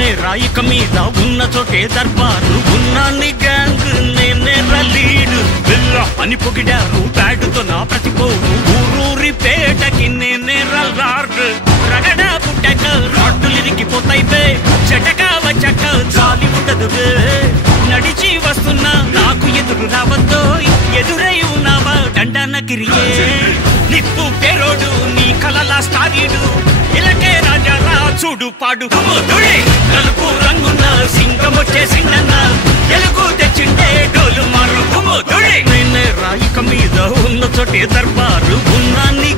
నేనే రాయిక మీద ఉన్న చోటే దర్బారు ఉన్నాన్ని గ్యాంగ్ నేనే లీడు బిల్లా అని పొగిడారు బ్యాడుతో నా ప్రతిపోరు ఊరూరి పేటకి నేనే రల్లార్డు రగడ పుట్టక రాడ్డులిరిగిపోతాయి బే చెటక వచ్చక జాలి ఉండదు బే నడిచి వస్తున్నా నాకు ఎదురు రావద్దో ఎదురై ఉన్నావా దండన గిరియే నిప్పు పేరోడు నీ కలల స్టారీడు ఇలకే రాజా రా చూడు పాడు నలుపు రంగున్న సింగం వచ్చే సింగన్న ఎలుగు తెచ్చిండే డోలు మారు నేనే రాయిక మీద ఉన్న చోటే దర్బారు ఉన్నాన్ని